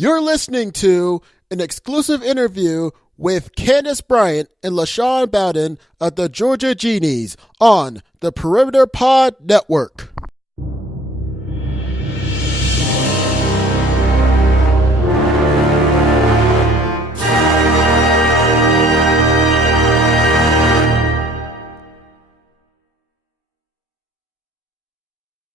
You're listening to an exclusive interview with Candice, Bryant, and Loshawn Bowden of the Georgia Genies on the Perimeter Pod Network.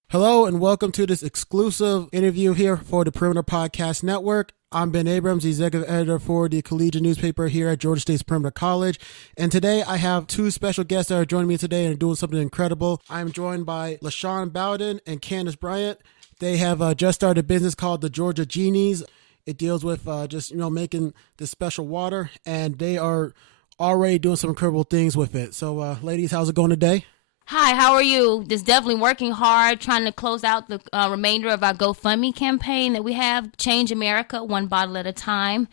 Hello and welcome to this exclusive interview here for the Perimeter Podcast Network. I'm Ben Abrams, the executive editor for the collegiate newspaper here at Georgia State's Perimeter College. And today I have two special guests that are joining me today and doing something incredible. I'm joined by Loshawn Bowden and Candice Bryant. They have just started a business called the Georgia Genies. It deals with making this special water, and they are already doing some incredible things with it. So ladies, how's it going today? Hi, how are you? Just definitely working hard, trying to close out the remainder of our GoFundMe campaign that we have, Change America, one bottle at a time.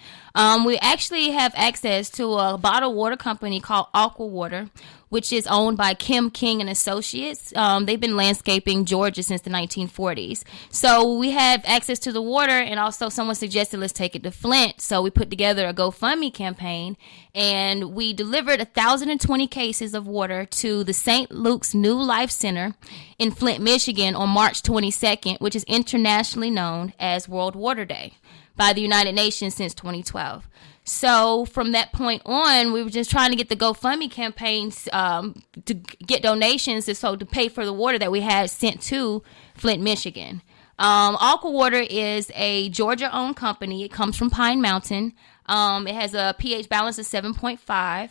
We actually have access to a bottled water company called Allqua Water, which is owned by Kim King and Associates. They've been landscaping Georgia since the 1940s. So we have access to the water, and also someone suggested let's take it to Flint. So we put together a GoFundMe campaign, and we delivered 1,020 cases of water to the St. Luke's New Life Center in Flint, Michigan on March 22nd, which is internationally known as World Water Day by the United Nations since 2012. So from that point on, we were just trying to get the GoFundMe campaigns to get donations to pay for the water that we had sent to Flint, Michigan. Allqua Water is a Georgia-owned company. It comes from Pine Mountain. It has a pH balance of 7.5.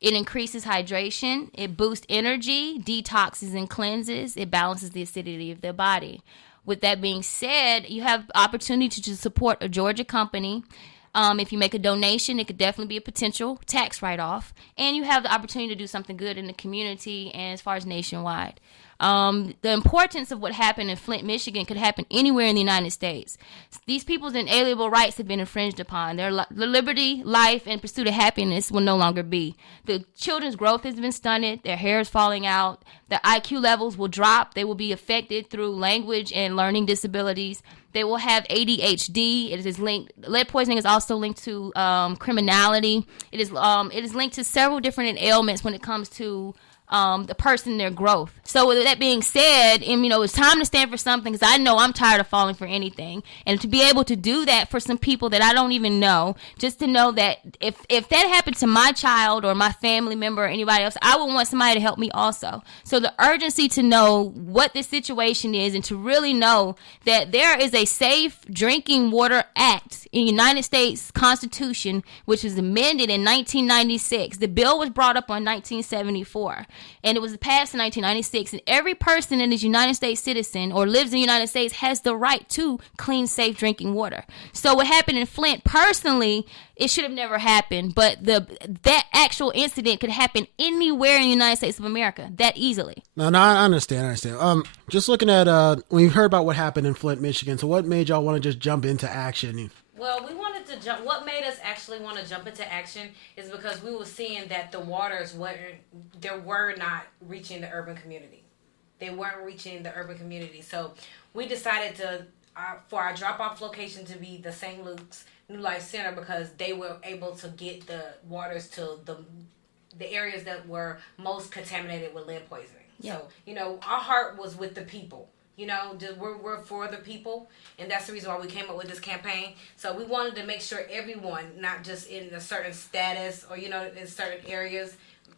It increases hydration. It boosts energy, detoxes and cleanses. It balances the acidity of the body. With that being said, you have opportunity to support a Georgia company. If you make a donation, it could definitely be a potential tax write-off. And you have the opportunity to do something good in the community and as far as nationwide. The importance of what happened in Flint, Michigan could happen anywhere in the United States. These people's inalienable rights have been infringed upon. Their liberty, life, and pursuit of happiness will no longer be. The children's growth has been stunted. Their hair is falling out. Their IQ levels will drop. They will be affected through language and learning disabilities. They will have ADHD. It is linked. Lead poisoning is also linked to criminality. It is linked to several different ailments when it comes to the person, their growth. So with that being said, it's time to stand for something, because I know I'm tired of falling for anything. And to be able to do that for some people that I don't even know, just to know that if that happened to my child or my family member or anybody else, I would want somebody to help me also. So the urgency to know what the situation is and to really know that there is a Safe Drinking Water Act in the United States Constitution, which was amended in 1996. The bill was brought up in 1974. And it was passed in 1996, and every person that is a United States citizen or lives in the United States has the right to clean, safe drinking water. So what happened in Flint, personally, it should have never happened, but that actual incident could happen anywhere in the United States of America that easily. No, I understand. Just looking at when you heard about what happened in Flint, Michigan, so what made y'all want to just jump into action? Well, we wanted to jump. What made us actually want to jump into action is because we were seeing that the waters were not reaching the urban community. They weren't reaching the urban community. So we decided for our drop-off location to be the St. Luke's New Life Center, because they were able to get the waters to the areas that were most contaminated with lead poisoning. Yeah. So, our heart was with the people. We're for the people, and that's the reason why we came up with this campaign. So we wanted to make sure everyone, not just in a certain status or, in certain areas,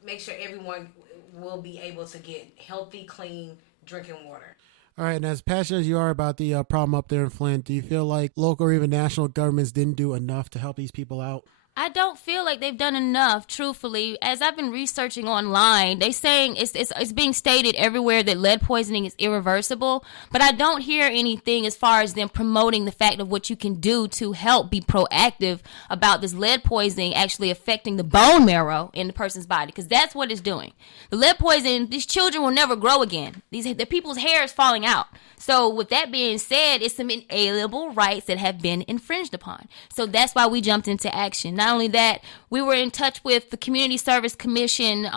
make sure everyone will be able to get healthy, clean drinking water. All right, and as passionate as you are about the problem up there in Flint, do you feel like local or even national governments didn't do enough to help these people out? I don't feel like they've done enough, truthfully. As I've been researching online, they're saying it's being stated everywhere that lead poisoning is irreversible, but I don't hear anything as far as them promoting the fact of what you can do to help be proactive about this lead poisoning actually affecting the bone marrow in the person's body, because that's what it's doing. The lead poisoning, these children will never grow again. The people's hair is falling out. So with that being said, it's some inalienable rights that have been infringed upon. So that's why we jumped into action. Not only that, we were in touch with the Community Service Commission,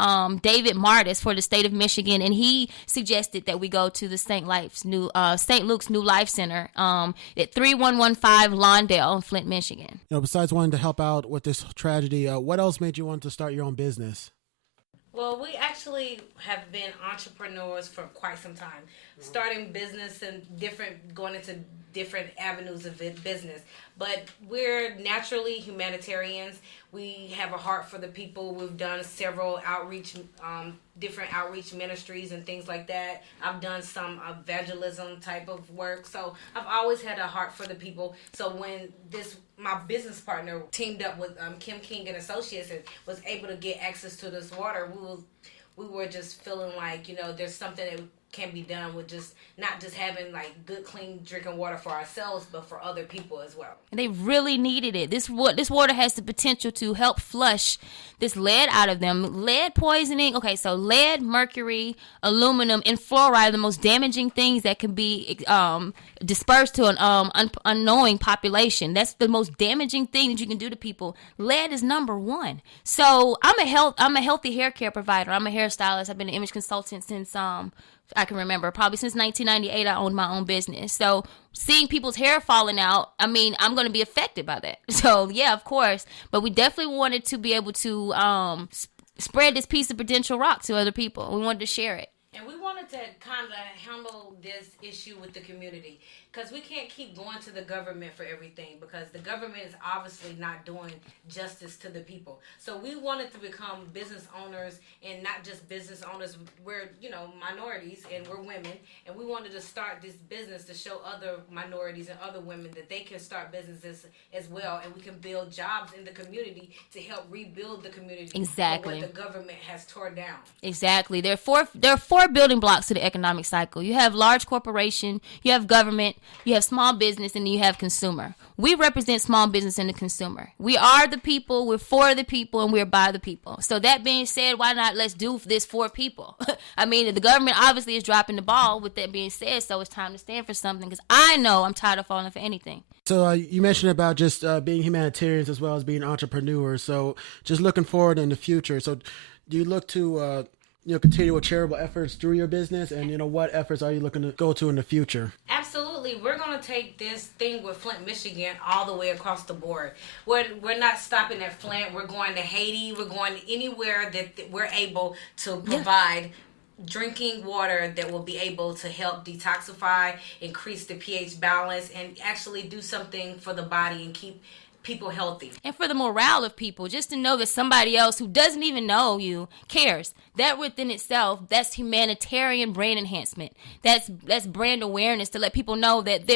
David Martis for the state of Michigan, and he suggested that we go to the St. Luke's New Life Center at 3115 Lawndale in Flint, Michigan. Besides wanting to help out with this tragedy, what else made you want to start your own business? Well, we actually have been entrepreneurs for quite some time, starting business and going into different avenues of business. But we're naturally humanitarians. We have a heart for the people. We've done several different outreach ministries and things like that. I've done some evangelism type of work. So I've always had a heart for the people. So when my business partner teamed up with Kim King and Associates and was able to get access to this water, we were just feeling like, there's something that can be done with not just having like good clean drinking water for ourselves, but for other people as well. And they really needed it. This water has the potential to help flush this lead out of them. Lead poisoning. Okay, so lead, mercury, aluminum, and fluoride are the most damaging things that can be dispersed to an unknowing population. That's the most damaging thing that you can do to people. Lead is number one. So I'm a healthy hair care provider. I'm a hairstylist. I've been an image consultant since I can remember, probably since 1998, I owned my own business. So seeing people's hair falling out, I'm going to be affected by that. So yeah, of course. But we definitely wanted to be able to spread this piece of potential rock to other people. We wanted to share it. And we wanted to kind of handle this issue with the community, because we can't keep going to the government for everything, because the government is obviously not doing justice to the people. So we wanted to become business owners, and not just business owners. We're, minorities, and we're women, and we wanted to start this business to show other minorities and other women that they can start businesses as well, and we can build jobs in the community to help rebuild the community. Exactly. What the government has torn down. Exactly. There are four building blocks to the economic cycle. You have large corporation, you have government, you have small business, and then you have consumer. We represent small business and the consumer. We are the people, we're for the people, and we're by the people. So that being said, why not let's do this for people? I mean, the government obviously is dropping the ball with that being said, so it's time to stand for something, because I know I'm tired of falling for anything. So you mentioned about just being humanitarians as well as being entrepreneurs. So just looking forward in the future. So do you look to continue with charitable efforts through your business, and what efforts are you looking to go to in the future? Absolutely. We're going to take this thing with Flint, Michigan all the way across the board. We're not stopping at Flint. We're going to Haiti. We're going anywhere that we're able to provide drinking water that will be able to help detoxify, increase the pH balance, and actually do something for the body and keep people healthy. And for the morale of people, just to know that somebody else who doesn't even know you cares. That within itself, that's humanitarian brand enhancement. That's brand awareness, to let people know that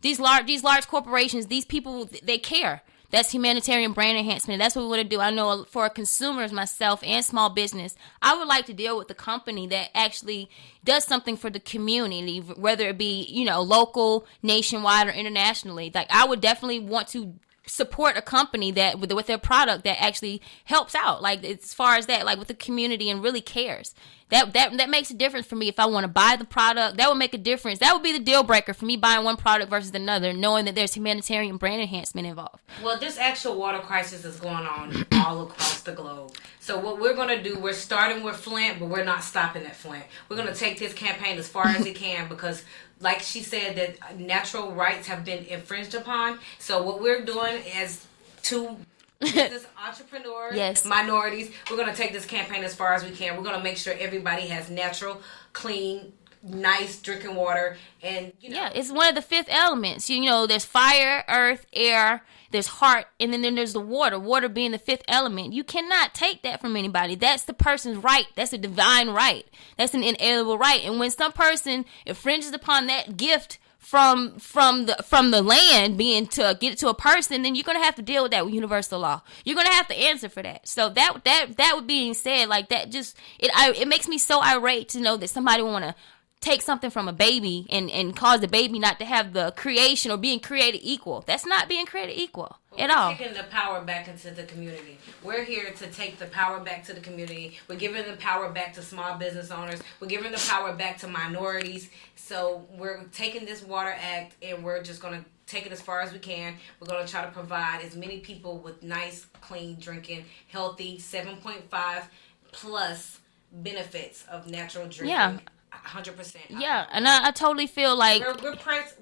these large corporations, these people, they care. That's humanitarian brand enhancement. That's what we want to do. I know for consumers, myself, and small business, I would like to deal with a company that actually does something for the community, whether it be, local, nationwide, or internationally. Like, I would definitely want to support a company that with their product that actually helps out, like as far as that, like with the community, and really cares. That makes a difference for me. If I want to buy the product, that would make a difference. That would be the deal breaker for me, buying one product versus another, knowing that there's humanitarian brand enhancement involved. Well, this actual water crisis is going on all across the globe. So what we're going to do, we're starting with Flint, but we're not stopping at Flint. We're going to take this campaign as far as it can, because like she said, that natural rights have been infringed upon. So what we're doing as two business entrepreneurs, yes, minorities, we're going to take this campaign as far as we can. We're going to make sure everybody has natural, clean, nice drinking water. And yeah, it's one of the fifth elements. There's fire, earth, air, there's heart, and then there's the water being the fifth element. You cannot take that from anybody. That's the person's right. That's a divine right. That's an inalienable right. And when some person infringes upon that gift from the land being to get it to a person, then you're going to have to deal with that with universal law. You're going to have to answer for that. So that being said, like that, just it makes me so irate to know that somebody want to take something from a baby and cause the baby not to have the creation or being created equal. That's not being created equal at all. We're taking the power back into the community. We're here to take the power back to the community. We're giving the power back to small business owners. We're giving the power back to minorities. So we're taking this Water Act and we're just going to take it as far as we can. We're going to try to provide as many people with nice, clean drinking, healthy, 7.5 plus benefits of natural drinking. Yeah. 100%. Yeah, and I totally feel like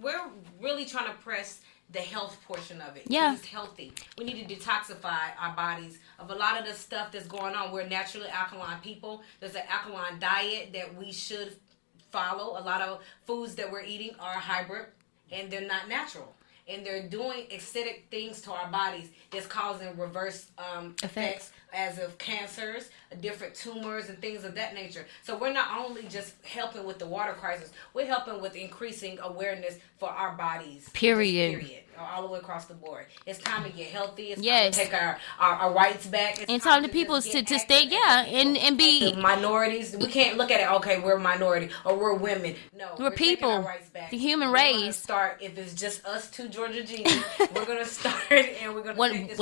we're really trying to press the health portion of it. Yeah, it's healthy. We need to detoxify our bodies of a lot of the stuff that's going on. We're naturally alkaline people. There's an alkaline diet that we should follow. A lot of foods that we're eating are hybrid, and they're not natural. And they're doing acidic things to our bodies that's causing reverse effects as of cancers, different tumors, and things of that nature. So we're not only just helping with the water crisis, we're helping with increasing awareness for our bodies. Period. All the way across the board. It's time to get healthy. It's yes. time to take our rights back. It's time to people to stay, and be... The minorities, we can't look at it, okay, we're a minority, or we're women. No, we're people. Taking our rights back. The human race. We're start, if it's just us two Georgia Genies, we're going to start, and we're going to take this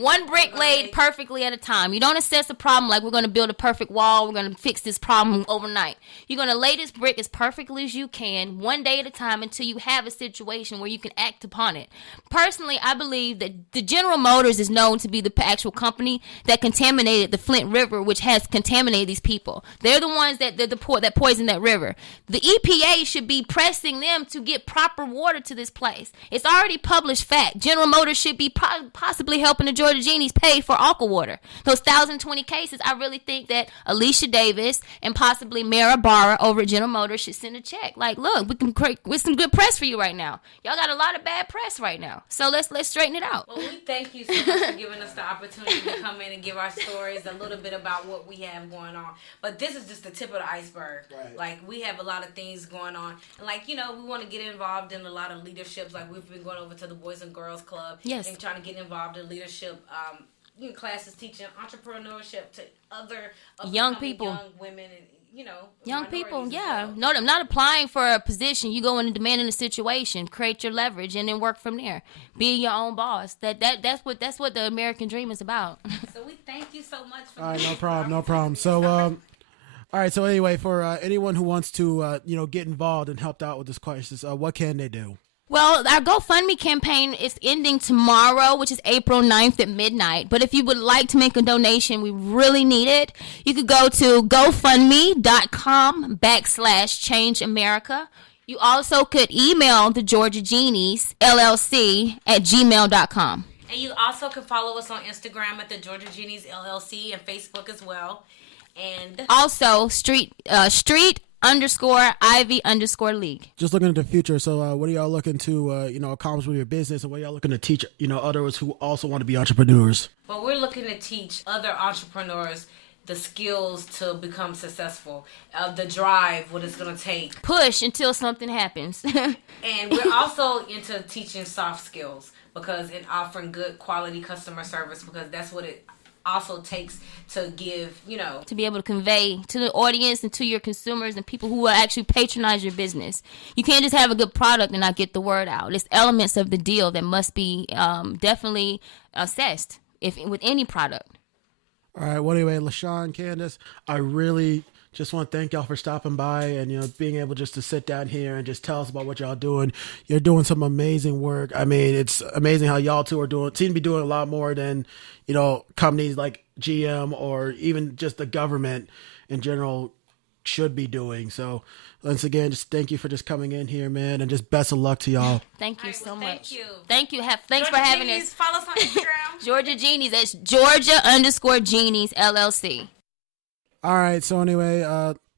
one brick laid perfectly at a time. You don't assess a problem like we're going to build a perfect wall, we're going to fix this problem overnight. You're going to lay this brick as perfectly as you can, one day at a time, until you have a situation where you can act upon it. Personally, I believe that the General Motors is known to be the actual company that contaminated the Flint River, which has contaminated these people. They're the ones that poisoned that river. The EPA should be pressing them to get proper water to this place. It's already published fact. General Motors should be possibly helping the Georgia Genies pay for Allqua water. Those 1,020 cases, I really think that Alicia Davis and possibly Mara Barra over at General Motors should send a check. Like, look, we can create with some good press for you right now. Y'all got a lot of bad press right now. So let's straighten it out. Well, we thank you so much for giving us the opportunity to come in and give our stories, a little bit about what we have going on. But this is just the tip of the iceberg. Right. Like, we have a lot of things going on. And, like, you know, we want to get involved in a lot of leaderships. Like, we've been going over to the Boys and Girls Club. Yes. And trying to get involved in leadership classes, teaching entrepreneurship to other young people, young women, and young people. Yeah, well. No, I'm not applying for a position. You go in and demand in a situation, create your leverage, and then work from there. Be your own boss. That's what the American dream is about. So we thank you so much. For all right, no problem. So, all right. So anyway, for anyone who wants to get involved and help out with this crisis, what can they do? Well, our GoFundMe campaign is ending tomorrow, which is April 9th at midnight. But if you would like to make a donation, we really need it. You could go to GoFundMe.com/Change America. You also could email the Georgia Genies, LLC, at gmail.com. And you also can follow us on Instagram at the Georgia Genies, LLC, and Facebook as well. And also, street_Ivy_league. Just looking at the future. So what are y'all looking to, accomplish with your business, and what are y'all looking to teach, others who also want to be entrepreneurs? Well, we're looking to teach other entrepreneurs the skills to become successful, the drive, what it's going to take. Push until something happens. And we're also into teaching soft skills and offering good quality customer service, because that's what it also takes to give, to be able to convey to the audience and to your consumers and people who will actually patronize your business. You can't just have a good product and not get the word out. It's elements of the deal that must be definitely assessed with any product. All right. Well, anyway, Loshawn, Candice, I really just want to thank y'all for stopping by and, being able just to sit down here and just tell us about what y'all doing. You're doing some amazing work. I mean, it's amazing how y'all two seem to be doing a lot more than, companies like GM or even just the government in general should be doing. So once again, just thank you for just coming in here, man, and just best of luck to y'all. Thank you so much. Thank you. Thanks for having us. Follow us on Instagram. Georgia Genies. That's Georgia_Genies, LLC. All right. So anyway,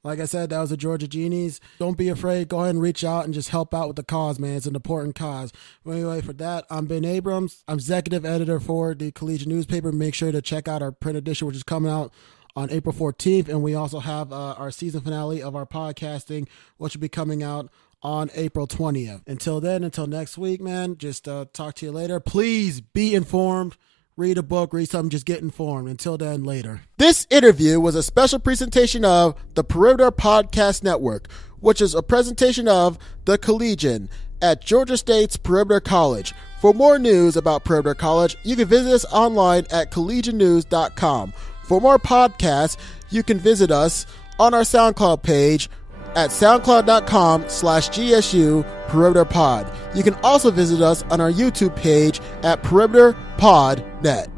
like I said, that was the Georgia Genies. Don't be afraid. Go ahead and reach out and just help out with the cause, man. It's an important cause. Well, anyway, for that, I'm Ben Abrams. I'm executive editor for the Collegiate newspaper. Make sure to check out our print edition, which is coming out on April 14th. And we also have our season finale of our podcasting, which will be coming out on April 20th. Until then, until next week, man, just talk to you later. Please be informed. read a book, read something, just get informed. Until then, later. This interview was a special presentation of the Perimeter Podcast Network, which is a presentation of The Collegian at Georgia State's Perimeter College. For more news about Perimeter College, you can visit us online at collegiannews.com. For more podcasts, you can visit us on our SoundCloud page at soundcloud.com/GSU Perimeter Pod. You can also visit us on our YouTube page at Perimeter Pod Net.